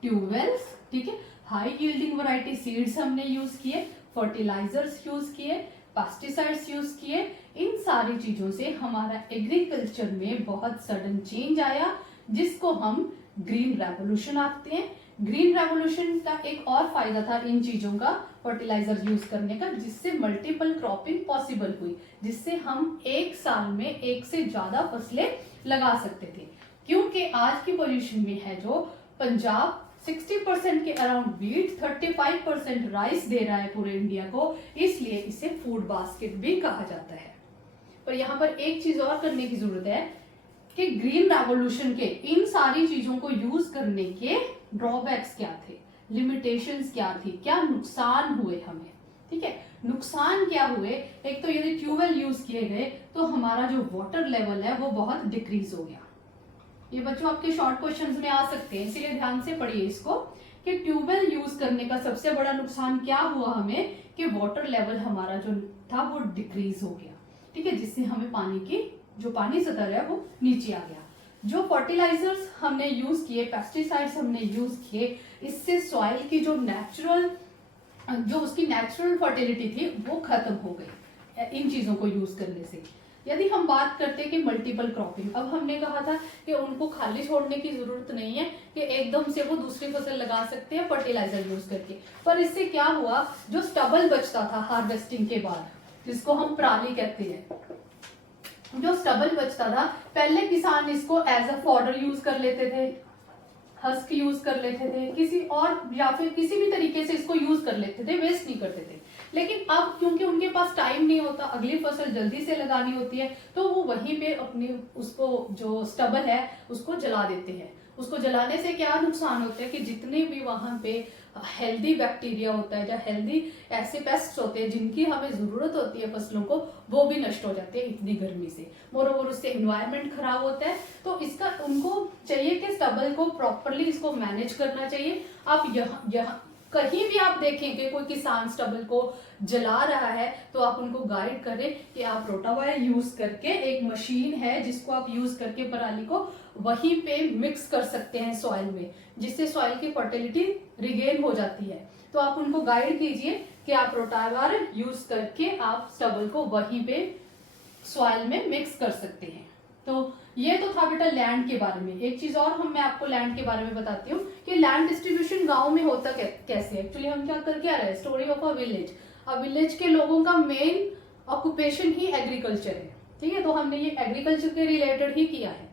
ट्यूबवेल्स, ठीक है, हाई यील्डिंग वैरायटी सीड्स हमने यूज किए, फर्टिलाइजर्स यूज किए, पेस्टिसाइड्स यूज किए। इन सारी चीजों से हमारा एग्रीकल्चर में बहुत सडन चेंज आया जिसको हम ग्रीन रेवोल्यूशन आखते हैं। ग्रीन रेवोल्यूशन का एक और फायदा था इन चीजों का, फर्टिलाइजर यूज करने का, जिससे मल्टीपल क्रॉपिंग पॉसिबल हुई, जिससे हम एक साल में एक से ज्यादा फसलें लगा सकते थे। क्योंकि आज की पोजीशन में है जो पंजाब 60% के अराउंड व्हीट, 35% राइस दे रहा है पूरे इंडिया को, इसलिए इसे फूड बास्केट भी कहा जाता है। पर यहाँ पर एक चीज और करने की जरूरत है कि ग्रीन रेवोल्यूशन के इन सारी चीजों को यूज करने के ड्रॉबैक्स क्या थे, लिमिटेशंस क्या थी, क्या नुकसान हुए हमें, ठीक है। नुकसान क्या हुए, एक तो यदि ट्यूबवेल यूज किए गए तो हमारा जो वाटर लेवल है वो बहुत डिक्रीज हो गया। ये बच्चों आपके शॉर्ट क्वेश्चंस में आ सकते हैं, इसीलिए ध्यान से पढ़िए इसको कि ट्यूबवेल यूज करने का सबसे बड़ा नुकसान क्या हुआ हमें, कि वाटर लेवल हमारा जो था वो डिक्रीज हो गया, ठीक है, जिससे हमें पानी की जो पानी स्तर है वो नीचे आ गया। जो फर्टिलाइजर्स हमने यूज किए, पेस्टिसाइड्स हमने यूज किए, इससे सॉइल की जो उसकी नेचुरल फर्टिलिटी थी वो खत्म हो गई इन चीजों को यूज करने से। यदि हम बात करते हैं कि मल्टीपल क्रॉपिंग, अब हमने कहा था कि उनको खाली छोड़ने की जरूरत नहीं है कि एकदम से वो दूसरी फसल लगा सकते हैं फर्टिलाइजर यूज करके। पर इससे क्या हुआ, जो स्टबल बचता था हार्वेस्टिंग के बाद, जिसको हम पराली कहते हैं, जो स्टबल बचता था, पहले किसान इसको एज अ फॉडर यूज कर लेते थे, हस्क यूज कर लेते थे, किसी और या फिर किसी भी तरीके से इसको यूज कर लेते थे, वेस्ट नहीं करते थे। लेकिन अब क्योंकि उनके पास टाइम नहीं होता, अगली फसल जल्दी से लगानी होती है, तो वो वहीं पे अपने उसको जो स्टबल है उसको जला देते हैं। उसको जलाने से क्या नुकसान होता है कि जितने भी वहां पे हेल्दी बैक्टीरिया होता है या हेल्दी ऐसे पेस्ट्स होते हैं जिनकी हमें जरूरत होती है फसलों को, वो भी नष्ट हो जाते हैं इतनी गर्मी से। मोरोवर उससे एनवायरनमेंट खराब होता है। तो इसका उनको चाहिए कि स्टबल को प्रॉपरली इसको मैनेज करना चाहिए। आप यहाँ कहीं भी आप देखें कि कोई किसान स्टबल को जला रहा है तो आप उनको गाइड करें कि आप रोटावायर यूज करके, एक मशीन है जिसको आप यूज करके पराली को वहीं पे मिक्स कर सकते हैं सॉइल में, जिससे सॉइल की फर्टिलिटी रिगेन हो जाती है। तो आप उनको गाइड कीजिए कि आप रोटावायर यूज करके आप स्टबल को वहीं पे सॉइल में मिक्स कर सकते हैं। तो ये तो था बेटा लैंड के बारे में। एक चीज और मैं आपको लैंड के बारे में बताती हूँ कि लैंड डिस्ट्रीब्यूशन गांव में होता कैसे। एक्चुअली हम क्या करके आ रहे हैं, स्टोरी ऑफ अ विलेज। अब विलेज के लोगों का मेन ऑक्यूपेशन ही एग्रीकल्चर है, ठीक है, तो हमने ये एग्रीकल्चर के रिलेटेड ही किया है।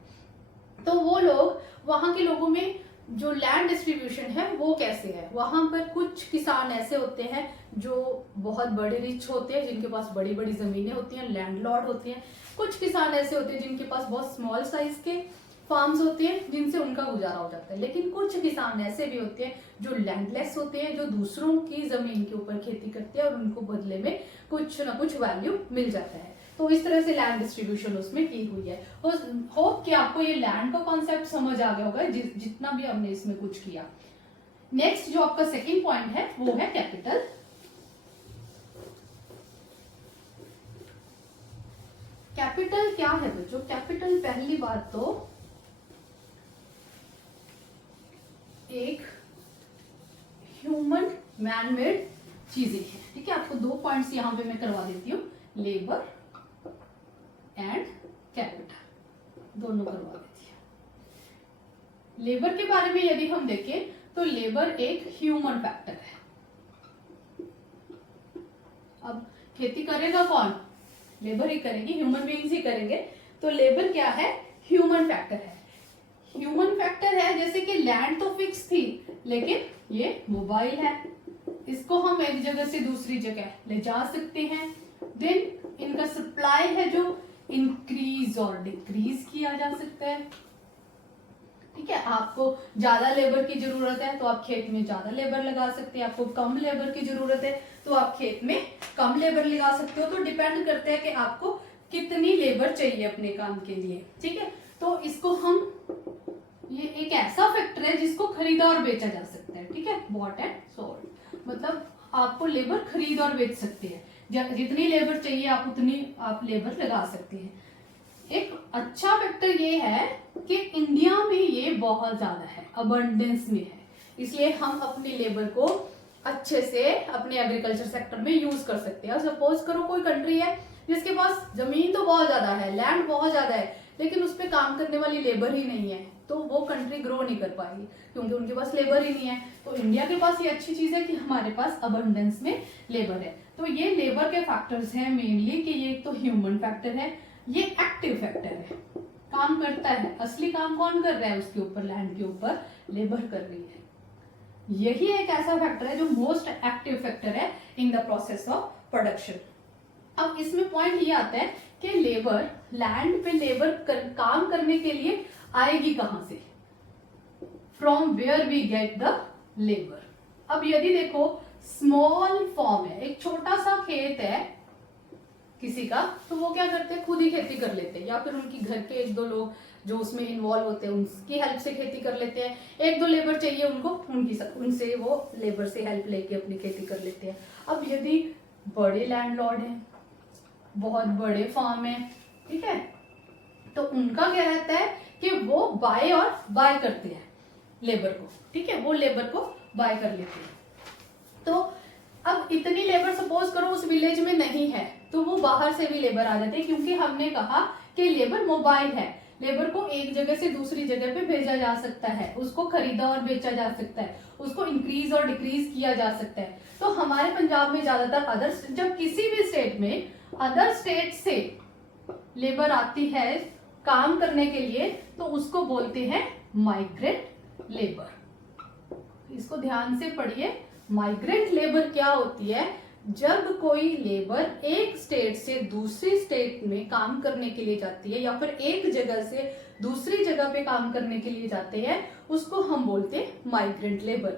तो वो लोग, वहां के लोगों में जो लैंड डिस्ट्रीब्यूशन है वो कैसे है, वहां पर कुछ किसान ऐसे होते हैं जो बहुत बड़े रिच होते हैं, जिनके पास बड़ी बड़ी जमीनें होती हैं, लैंडलॉर्ड होते हैं। कुछ किसान ऐसे होते हैं जिनके पास बहुत स्मॉल साइज के फार्म्स होते हैं जिनसे उनका गुजारा हो जाता है। लेकिन कुछ किसान ऐसे भी होते हैं जो लैंडलेस होते हैं, जो दूसरों की जमीन के ऊपर खेती करते हैं और उनको बदले में कुछ ना कुछ वैल्यू मिल जाता है। तो इस तरह से लैंड डिस्ट्रीब्यूशन उसमें की हुई है। होप कि आपको ये लैंड का कॉन्सेप्ट समझ आ गया होगा जितना भी हमने इसमें कुछ किया। नेक्स्ट जो आपका सेकंड पॉइंट है वो है कैपिटल कैपिटल क्या है बच्चों? कैपिटल पहली बात तो एक ह्यूमन मैन मेड चीजें हैं, ठीक है। आपको 2 पॉइंट्स यहां पे मैं करवा देती हूँ, लेबर एंड कैपिटल, दोनों करवा देती है। लेबर के बारे में यदि हम देखें तो लेबर एक ह्यूमन फैक्टर है। अब खेती करेगा कौन? लेबर ही करेगी, ह्यूमन बीइंग्स ही करेंगे। तो लेबर क्या है? ह्यूमन फैक्टर है। ह्यूमन फैक्टर है, जैसे कि लैंड तो फिक्स थी लेकिन ये मोबाइल है, इसको हम एक जगह से दूसरी जगह ले जा सकते हैं। देन इनका सप्लाई है जो इंक्रीज और डिक्रीज किया जा सकता है, ठीक है। आपको ज्यादा लेबर की जरूरत है तो आप खेत में ज्यादा लेबर लगा सकते हैं, आपको कम लेबर की जरूरत है तो आप खेत में कम लेबर लगा सकते हो। तो डिपेंड करता है कि आपको कितनी लेबर चाहिए अपने काम के लिए, ठीक है। तो इसको हम, ये एक ऐसा फैक्टर है जिसको खरीदा और बेचा जा सकता है, ठीक है, बॉट एंड सोल्ड। मतलब आपको लेबर खरीद और बेच सकते हैं, जितनी लेबर चाहिए आप उतनी आप लेबर लगा सकते हैं। एक अच्छा फैक्टर ये है कि इंडिया में ये बहुत ज्यादा है, अबंडेंस में है, इसलिए हम अपनी लेबर को अच्छे से अपने एग्रीकल्चर सेक्टर में यूज कर सकते हैं। सपोज करो कोई कंट्री है जिसके पास जमीन तो बहुत ज्यादा है, लैंड बहुत ज्यादा है, लेकिन उस पर काम करने वाली लेबर ही नहीं है, तो वो कंट्री ग्रो नहीं कर पाएगी क्योंकि उनके पास लेबर ही नहीं है। तो इंडिया के पास ये अच्छी चीज है कि हमारे पास अबंडेंस में लेबर है। तो ये लेबर के फैक्टर्स हैं मेनली, कि ये तो ह्यूमन फैक्टर है, ये एक्टिव फैक्टर है, काम करता है। असली काम कौन कर रहा है उसके ऊपर? लैंड के ऊपर लेबर कर रही है। यही एक ऐसा फैक्टर है जो मोस्ट एक्टिव फैक्टर है in the process of production. अब इसमें पॉइंट ये आता है कि लेबर, लैंड पे लेबर काम करने के लिए आएगी कहां से? From where we get the labour. अब यदि देखो स्मॉल फॉर्म है, एक छोटा सा खेत है किसी का, तो वो क्या करते हैं? खुद ही खेती कर लेते हैं, या फिर उनकी घर के 1-2 लोग जो उसमें इन्वॉल्व होते हैं उनकी हेल्प से खेती कर लेते हैं। 1-2 लेबर चाहिए उनको, उनसे वो लेबर से हेल्प लेके अपनी खेती कर लेते हैं। अब यदि बड़े लैंडलॉर्ड हैं, बहुत बड़े फार्म है, ठीक है, तो उनका क्या रहता है कि वो बाय करते हैं लेबर को, ठीक है, वो लेबर को बाय कर लेते हैं। तो अब इतनी लेबर सपोज करो उस विलेज में नहीं है, तो वो बाहर से भी लेबर आ जाते हैं, क्योंकि हमने कहा कि लेबर मोबाइल है, लेबर को एक जगह से दूसरी जगह पे भेजा जा सकता है, उसको खरीदा और बेचा जा सकता है, उसको इंक्रीज और डिक्रीज किया जा सकता है। तो हमारे पंजाब में ज्यादातर जब किसी भी स्टेट में अदर स्टेट से लेबर आती है काम करने के लिए, तो उसको बोलते हैं माइग्रेंट लेबर। इसको ध्यान से पढ़िए, माइग्रेंट लेबर क्या होती है? जब कोई लेबर एक स्टेट से दूसरी स्टेट में काम करने के लिए जाती है, या फिर एक जगह से दूसरी जगह पे काम करने के लिए जाते हैं, उसको हम बोलते हैं माइग्रेंट लेबर।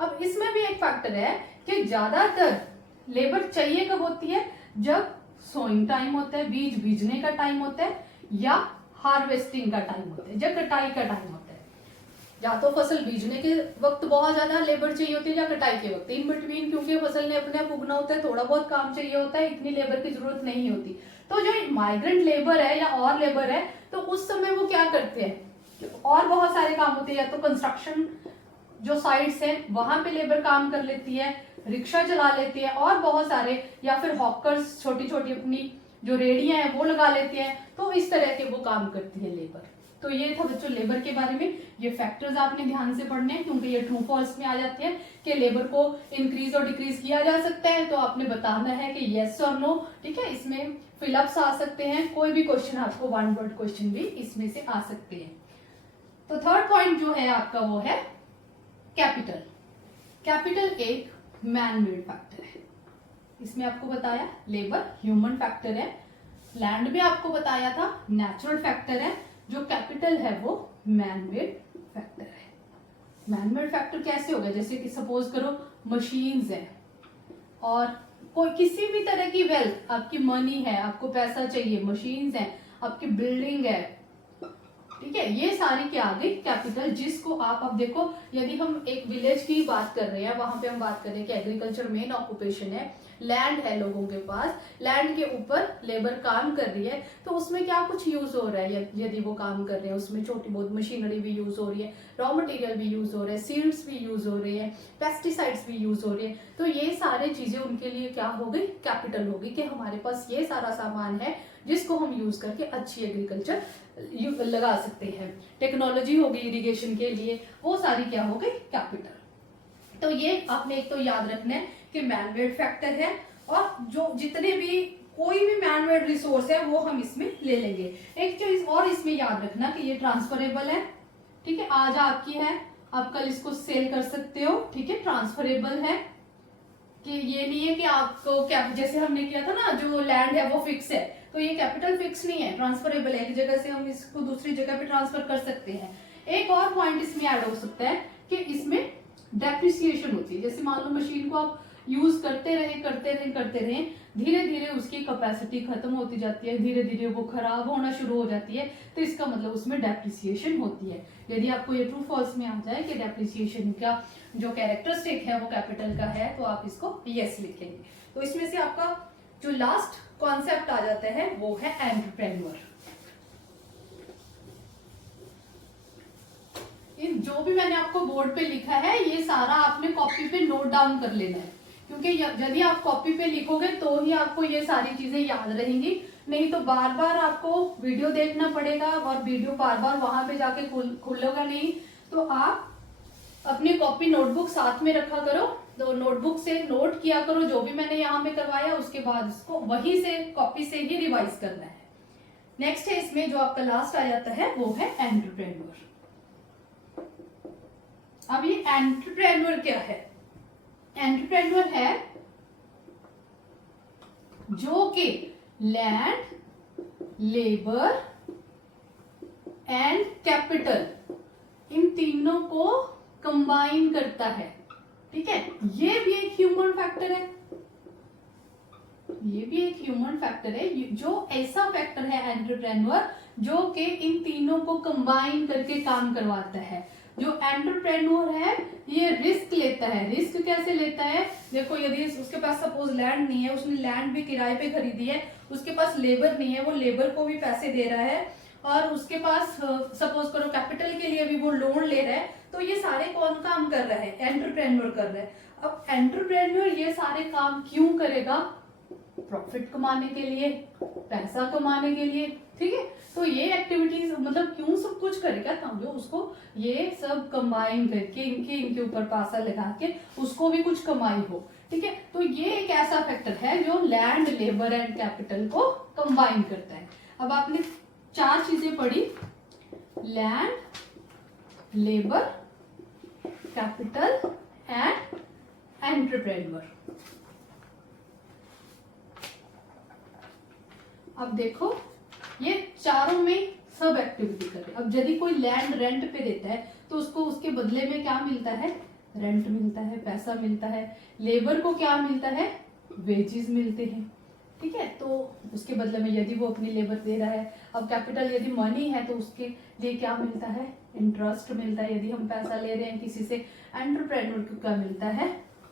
अब इसमें भी एक फैक्टर है कि ज्यादातर लेबर चाहिए कब होती है? जब सोइंग टाइम होता है, बीज बीजने का टाइम होता है, या हार्वेस्टिंग का टाइम होता है, जब कटाई का टाइम होता है। या तो फसल बीजने के वक्त बहुत ज्यादा लेबर चाहिए होती है, या कटाई के वक्त, इन बिटवीन क्योंकि फसल ने अपने आप उगना होता है, थोड़ा बहुत काम चाहिए होता है, इतनी लेबर की जरूरत नहीं होती। तो जो माइग्रेंट लेबर है या और लेबर है, तो उस समय वो क्या करते हैं? और बहुत सारे काम होते हैं, या तो कंस्ट्रक्शन जो साइट्स है वहां पे लेबर काम कर लेती है, रिक्शा चला लेती है, और बहुत सारे, या फिर हॉकर्स छोटी छोटी अपनी जो रेडियां हैं वो लगा लेते हैं। तो इस तरह के वो काम करती है लेबर। तो ये था बच्चों लेबर के बारे में। ये फैक्टर्स आपने ध्यान से पढ़ने हैं, क्योंकि ये ट्रू फॉल्स में आ जाते हैं कि लेबर को इंक्रीज और डिक्रीज किया जा सकता है। तो आपने बताना है कि येस और नो, ठीक है। इसमें फिलअप्स आ सकते हैं, कोई भी क्वेश्चन आपको 1 वर्ड क्वेश्चन भी इसमें से आ सकते हैं। तो थर्ड पॉइंट जो है आपका वो है कैपिटल। कैपिटल एक मैन मेड फैक्टर है। इसमें आपको बताया लेबर ह्यूमन फैक्टर है, लैंड में आपको बताया था नेचुरल फैक्टर है, जो कैपिटल है वो मैन मेड फैक्टर है। मैन मेड फैक्टर कैसे होगा? जैसे कि सपोज करो मशीन्स है, और कोई किसी भी तरह की वेल्थ, आपकी मनी है, आपको पैसा चाहिए, मशीन्स है, आपकी बिल्डिंग है, ठीक है, ये सारी क्या आ गई कैपिटल, जिसको आप अब देखो, यदि हम एक विलेज की बात कर रहे हैं, वहां पे हम बात कर रहे हैं कि एग्रीकल्चर मेन ऑक्यूपेशन है, लैंड है लोगों के पास, लैंड के ऊपर लेबर काम कर रही है, तो उसमें क्या कुछ यूज हो रहा है, यदि वो काम कर रहे हैं उसमें छोटी बहुत मशीनरी भी यूज हो रही है, रॉ मटेरियल भी यूज हो रहे हैं, सीड्स भी यूज हो रहे हैं, पेस्टिसाइड्स भी यूज हो रही है, तो ये सारे चीजें उनके लिए क्या हो गई, कैपिटल हो गई, कि हमारे पास ये सारा सामान है जिसको हम यूज करके अच्छी एग्रीकल्चर लगा सकते हैं। टेक्नोलॉजी हो गई इरिगेशन के लिए, वो सारी क्या हो गई कैपिटल। तो ये आपने एक तो याद रखना है कि मैनमेड फैक्टर है, और जो जितने भी कोई भी मैनमेड रिसोर्स है वो हम इसमें ले लेंगे। एक चीज और इसमें याद रखना कि ये ट्रांसफरेबल है, ठीक है, आज आपकी है, आप कल इसको सेल कर सकते हो, ठीक है, ट्रांसफरेबल है, कि ये नहीं है कि आपको क्या, जैसे हमने किया था ना, जो लैंड है वो फिक्स है, तो ये कैपिटल फिक्स नहीं है, ट्रांसफरेबल है, एक जगह से हम इसको दूसरी जगह पे ट्रांसफर कर सकते हैं। एक और पॉइंट इसमें ऐड हो सकता है कि इसमें डेप्रिसिएशन होती है, जैसे मान लो मशीन को आप यूज करते रहे, धीरे धीरे उसकी कैपेसिटी खत्म होती जाती है, धीरे धीरे वो खराब होना शुरू हो जाती है, तो इसका मतलब उसमें डेप्रिसिएशन होती है। यदि आपको ये ट्रू फॉल्स में आ जाए कि डेप्रिसिएशन का जो कैरेक्टरिस्टिक है वो कैपिटल का है, तो आप इसको यस लिखेंगे। तो इसमें से आपका जो लास्ट कॉन्सेप्ट आ जाता है वो है एंटरप्रेन्योर। इन जो भी मैंने आपको बोर्ड पे लिखा है ये सारा आपने कॉपी पे नोट डाउन कर लेना है, क्योंकि यदि आप कॉपी पे लिखोगे तो ही आपको ये सारी चीजें याद रहेंगी, नहीं तो बार बार आपको वीडियो देखना पड़ेगा, और वीडियो बार बार वहां पे जाके खुलेगा नहीं। तो आप अपनी कॉपी नोटबुक साथ में रखा करो, तो नोटबुक से नोट किया करो जो भी मैंने यहाँ पे करवाया, उसके बाद इसको वही से कॉपी से ही रिवाइज करना है। नेक्स्ट है इसमें जो आपका लास्ट आ जाता है वो है एंटरप्रेन्योर। अब ये एंटरप्रेन्योर क्या है, एंटरप्रेन्योर है जो कि land, labour and capital in तीनों को कंबाइन करता है, ठीक है, ये भी एक ह्यूमन फैक्टर है, ये भी एक ह्यूमन फैक्टर है, जो ऐसा फैक्टर है एंटरप्रेन्योर जो कि इन तीनों को कंबाइन करके काम करवाता है। जो एंटरप्रेन्योर है ये रिस्क लेता है। रिस्क कैसे लेता है, देखो यदि उसके पास सपोज लैंड नहीं है, उसने लैंड भी किराए पे खरीदी है, उसके पास लेबर नहीं है, वो लेबर को भी पैसे दे रहा है, और उसके पास सपोज करो कैपिटल के लिए भी वो लोन ले रहा है, तो ये सारे कौन काम कर रहा है, एंटरप्रेन्योर कर रहा है। अब एंटरप्रेन्योर ये सारे काम क्यों करेगा, प्रॉफिट कमाने के लिए, पैसा कमाने के लिए, ठीक है, तो ये एक्टिविटीज मतलब क्यों सब कुछ करेगा, ताकि उसको ये सब कंबाइन करके इनके ऊपर पैसा लगा के उसको भी कुछ कमाई हो, ठीक है। तो ये एक ऐसा फैक्टर है जो लैंड, लेबर एंड कैपिटल को कंबाइन करता है। अब आपने 4 चीजें पढ़ी, land, labour, capital and entrepreneur. अब देखो ये चारों में सब एक्टिविटी कर रहे हैं। अब यदि कोई लैंड रेंट पे देता है तो उसको उसके बदले में क्या मिलता है, रेंट मिलता है, पैसा मिलता है। लेबर को क्या मिलता है, वेजेस मिलते हैं, ठीक है, तो उसके बदले में यदि वो अपनी लेबर दे रहा है। अब कैपिटल यदि मनी है तो उसके लिए क्या मिलता है, इंटरेस्ट मिलता है, यदि हम पैसा ले रहे हैं किसी से। एंटरप्रेन्योर को क्या मिलता है,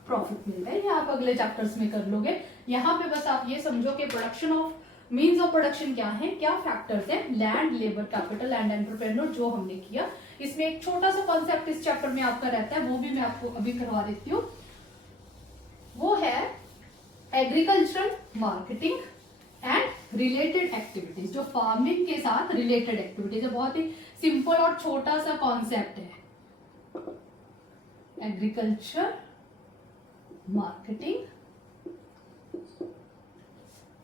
प्रॉफिट मिलता है। ये आप अगले चैप्टर्स में कर लोगे। यहाँ पे बस आप ये समझो कि production of means of production क्या है, क्या फैक्टर्स हैं, land, labour, capital and entrepreneur, जो हमने किया। इसमें एक छोटा सा कॉन्सेप्ट इस चैप्टर में आपका रहता है, वो भी मैं आपको अभी करवा देती हूँ। वो है agricultural marketing and related activities, जो फार्मिंग के साथ रिलेटेड एक्टिविटीज है। बहुत ही सिंपल और छोटा सा कॉन्सेप्ट है, agriculture marketing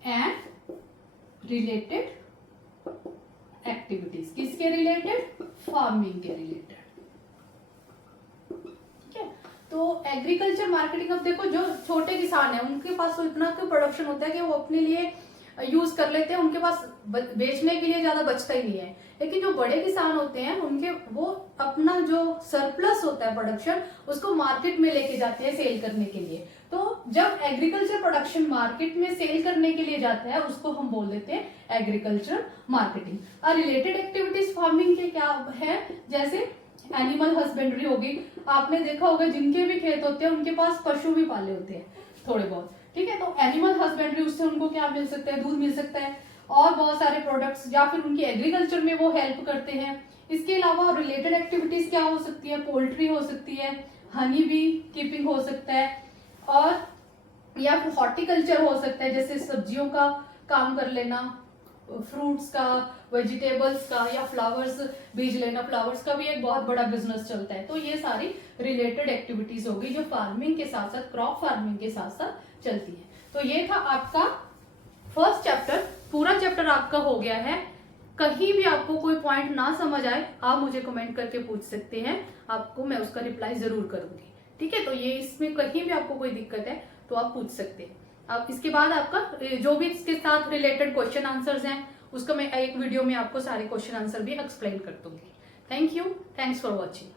and related activities. किसके रिलेटेड, फार्मिंग के रिलेटेड, ठीक है। तो एग्रीकल्चर मार्केटिंग, अब देखो जो छोटे किसान है उनके पास तो इतना तो प्रोडक्शन होता है कि वो अपने लिए यूज कर लेते हैं, उनके पास बेचने के लिए ज्यादा बचता ही नहीं है। लेकिन जो बड़े किसान होते हैं उनके वो अपना जो सरप्लस होता है प्रोडक्शन उसको मार्केट में लेके जाते हैं सेल करने के लिए। तो जब एग्रीकल्चर प्रोडक्शन मार्केट में सेल करने के लिए जाता है उसको हम बोल देते हैं एग्रीकल्चर मार्केटिंग। और रिलेटेड एक्टिविटीज फार्मिंग के क्या है, जैसे एनिमल हस्बेंड्री होगी, आपने देखा होगा जिनके भी खेत होते हैं उनके पास पशु भी पाले होते हैं थोड़े बहुत, ठीक है। तो एनिमल हस्बेंड्री, उससे उनको क्या मिल सकता है, दूध मिल सकता है और बहुत सारे प्रोडक्ट्स, या फिर उनकी एग्रीकल्चर में वो हेल्प करते हैं। इसके अलावा रिलेटेड एक्टिविटीज क्या हो सकती है, पोल्ट्री हो सकती है, हनी बी कीपिंग हो सकता है, और या फिर हॉर्टिकल्चर हो सकता है, जैसे सब्जियों का काम कर लेना, फ्रूट्स का, वेजिटेबल्स का, या फ्लावर्स बीज लेना, फ्लावर्स का भी एक बहुत बड़ा बिजनेस चलता है। तो ये सारी रिलेटेड एक्टिविटीज होगी जो फार्मिंग के साथ साथ, क्रॉप फार्मिंग के साथ साथ चलती है। तो ये था आपका फर्स्ट चैप्टर, पूरा चैप्टर आपका हो गया है। कहीं भी आपको कोई पॉइंट ना समझ आए आप मुझे कमेंट करके पूछ सकते हैं, आपको मैं उसका रिप्लाई जरूर करूंगी, ठीक है। तो ये इसमें कहीं भी आपको कोई दिक्कत है तो आप पूछ सकते हैं। अब इसके बाद आपका जो भी इसके साथ रिलेटेड क्वेश्चन आंसर्स हैं उसका मैं एक वीडियो में आपको सारे क्वेश्चन आंसर भी एक्सप्लेन कर दूंगी। Thank you, thanks for watching.